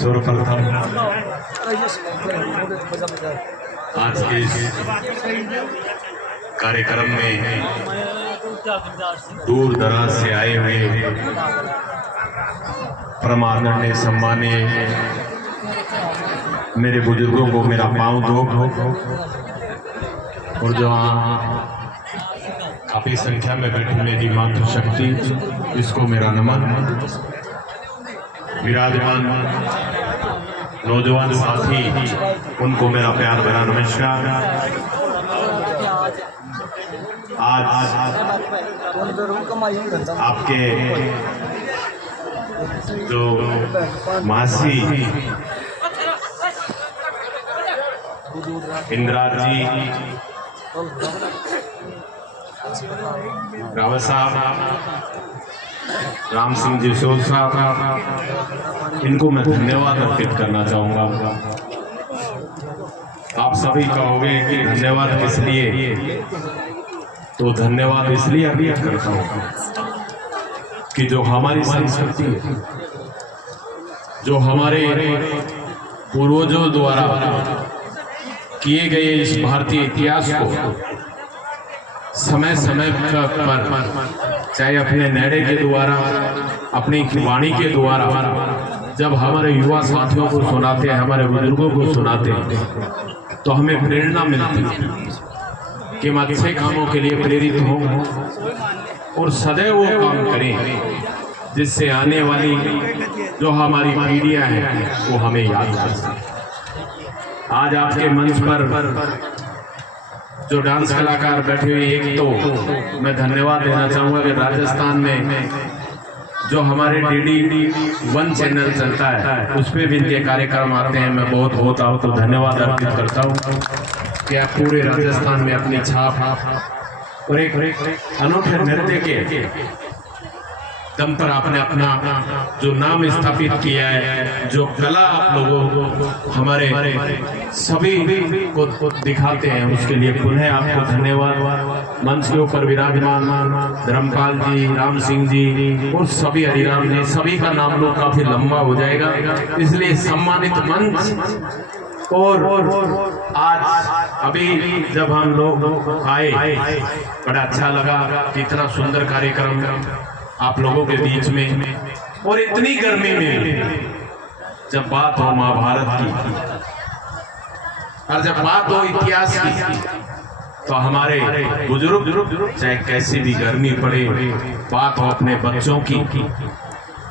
सर्वप्रथम आज के इस कार्यक्रम में दूर दराज से आए हुए परमानंद सम्मानीय मेरे बुजुर्गों को मेरा पाँव धो और जो काफी संख्या में बैठी मेरी मातृशक्ति इसको मेरा नमन। विराजमान नौजवान साथी उनको मेरा प्यार भरा नमस्कार। आज आपके जो मासी इंदिरा जी, रावत साहब, राम सिंह जी सोल साहब, इनको मैं धन्यवाद अर्पित करना चाहूँगा। आप सभी कहोगे कि धन्यवाद किस लिए, तो धन्यवाद इसलिए अर्पित करता हूँ कि जो हमारी संस्कृति है, जो हमारे पूर्वजों द्वारा किए गए इस भारतीय इतिहास को समय समय पर चाहे अपने नेड़े के द्वारा, अपनी वाणी के द्वारा जब हमारे युवा साथियों को सुनाते हैं, हमारे बुजुर्गों को सुनाते हैं, तो हमें प्रेरणा मिलती है कि हम अच्छे कामों के लिए प्रेरित हों और सदैव वो काम करें जिससे आने वाली जो हमारी पीढ़ियां हैं वो हमें याद कर सकें। आज आपके मंच पर जो डांस कलाकार बैठे हुए, एक तो मैं धन्यवाद देना चाहूँगा कि राजस्थान में जो हमारे DD 1 चैनल चलता है उस पर भी इनके कार्यक्रम आते हैं। मैं बहुत आपको धन्यवाद अर्पित करता हूँ कि आप पूरे राजस्थान में अपनी छाप और एक अनूठे नृत्य के दम पर आपने अपना जो नाम स्थापित किया है, जो कला आप लोगों को हमारे सभी को दिखाते हैं, उसके लिए पुनः आपको धन्यवाद। मंच के ऊपर विराजमान धर्मपाल जी, राम सिंह जी और सभी हरिराम जी, सभी का नाम लोग काफी लंबा हो जाएगा, इसलिए सम्मानित मंच। और आज अभी जब हम लोग आए बड़ा अच्छा लगा, इतना सुंदर कार्यक्रम आप लोगों के बीच में, और इतनी गर्मी में जब बात हो महाभारत की और जब बात हो इतिहास की, तो हमारे बुजुर्ग चाहे कैसी भी गर्मी पड़े, बात हो अपने बच्चों की,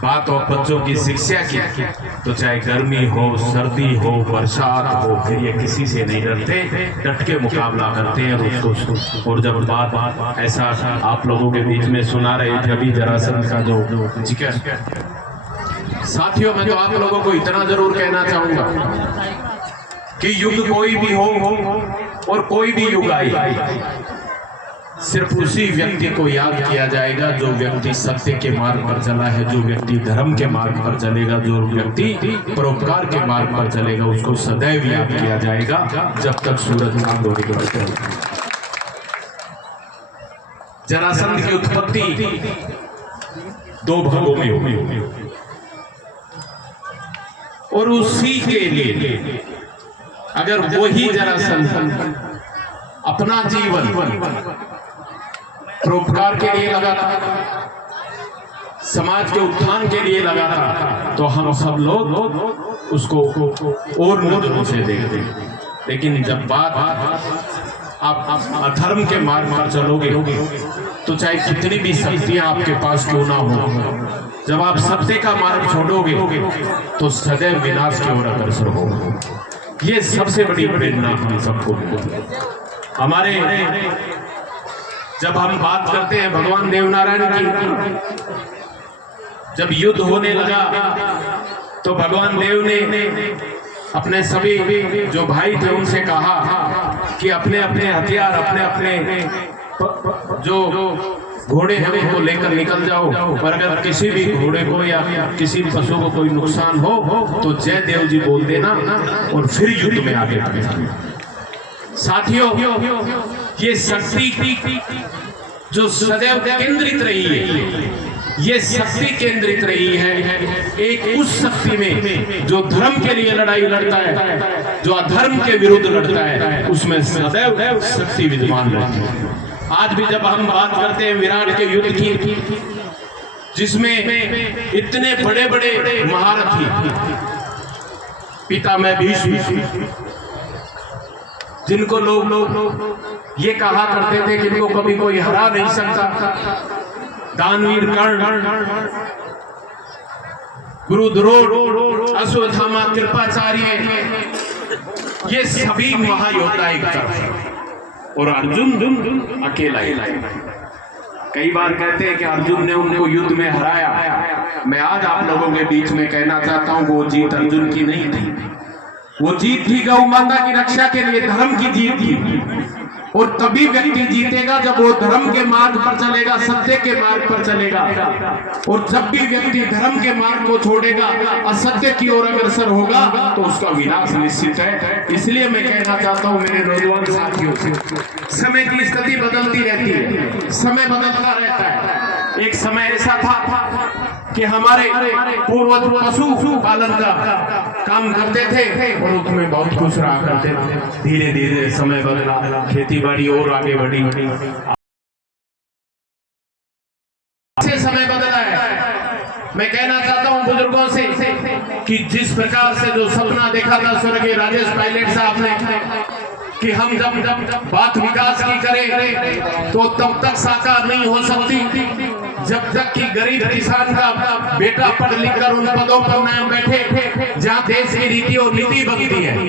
बात हो बच्चों की शिक्षा की, तो चाहे गर्मी हो, सर्दी हो, बरसात हो, फिर ये किसी से नहीं डरते, डट के मुकाबला करते हैं उसको। और जब बात ऐसा आप लोगों के बीच में सुना रहे थे अभी जरासंध का जो जिक्र, साथियों मैं तो आप लोगों को इतना जरूर कहना चाहूंगा कि युग कोई भी हो और कोई भी युग आए, सिर्फ उसी व्यक्ति को याद किया जाएगा जो व्यक्ति सत्य के मार्ग पर चला है, जो व्यक्ति धर्म के मार्ग पर चलेगा, जो व्यक्ति परोपकार के मार्ग पर चलेगा, उसको सदैव याद किया जाएगा जब तक सूरज चांद होने के बाद। जरासंध की उत्पत्ति 2 भागों में हुई और उसी के लिए अगर वही जरासंध अपना जीवन परोपकार के लिए लगाता, समाज के उत्थान के लिए लगाता, तो हम सब लोग उसको और नजरों से देखते। लेकिन जब बात आप अधर्म के मार्ग पर चलोगे तो चाहे कितनी भी शक्तियां आपके पास क्यों ना हो, जब आप सत्य का मार्ग छोड़ोगे तो सदैव विनाश की ओर अग्रसर होगे। ये सबसे बड़ी प्रेरणा हम सबको। हमारे जब हम बात करते हैं भगवान देवनारायण की, जब युद्ध होने लगा तो भगवान देव ने अपने सभी जो भाई थे उनसे कहा कि अपने अपने हथियार, अपने अपने जो घोड़े हैं उनको लेकर निकल जाओ, और अगर किसी भी घोड़े को या किसी पशु को कोई नुकसान हो तो जय देव जी बोल देना और फिर युद्ध में आगे बढ़ना। साथियों, ये शक्ति जो सदैव केंद्रित रही है, ये शक्ति केंद्रित रही है एक उस शक्ति में जो धर्म के लिए लड़ाई लड़ता है, जो अधर्म के विरुद्ध लड़ता है, उसमें सदैव शक्ति विद्यमान रहती है। आज भी जब हम बात करते हैं विराट के युद्ध की, जिसमें इतने बड़े बड़े महारथी पितामह भीष्म, जिनको लोग ये कहा करते थे कि इनको कभी कोई हरा नहीं सकता, दानवीर कर्ण, गुरु द्रोण, अश्वत्थामा, कृपाचार्य, ये सभी महायोद्धा एक तरफ और अर्जुन अकेला ही। कई बार कहते हैं कि अर्जुन ने उनको युद्ध में हराया। मैं आज आप लोगों के बीच में कहना चाहता हूं वो जीत अर्जुन की नहीं थी, वो जीत थी गौ माता की रक्षा के लिए, धर्म की जीत थी। और तभी व्यक्ति जीतेगा जब वो धर्म के मार्ग पर चलेगा, सत्य के मार्ग पर चलेगा। और जब भी व्यक्ति धर्म के मार्ग को छोड़ेगा, असत्य की ओर अग्रसर होगा, तो उसका विनाश निश्चित है। इसलिए मैं कहना चाहता हूं मेरे नौजवान साथियों से, समय की स्थिति बदलती रहती है, समय बदलता रहता है। एक समय ऐसा था कि हमारे पूर्वज पशु पालन का काम करते थे और उसमें बहुत खुश रहा करते थे। धीरे धीरे समय बदला, खेती बाड़ी और आगे बढ़ी, समय बदला है। मैं कहना चाहता हूं बुजुर्गों से कि जिस प्रकार से जो सपना देखा था स्वर्गीय राजेश पायलट साहब ने कि हम जब बात विकास की करें तो तब तक साकार नहीं हो सकती जब तक कि गरीब किसान का बेटा पढ़ लिख कर उन पदों पर न बैठे जहां देश की रीति और नीति बनती है।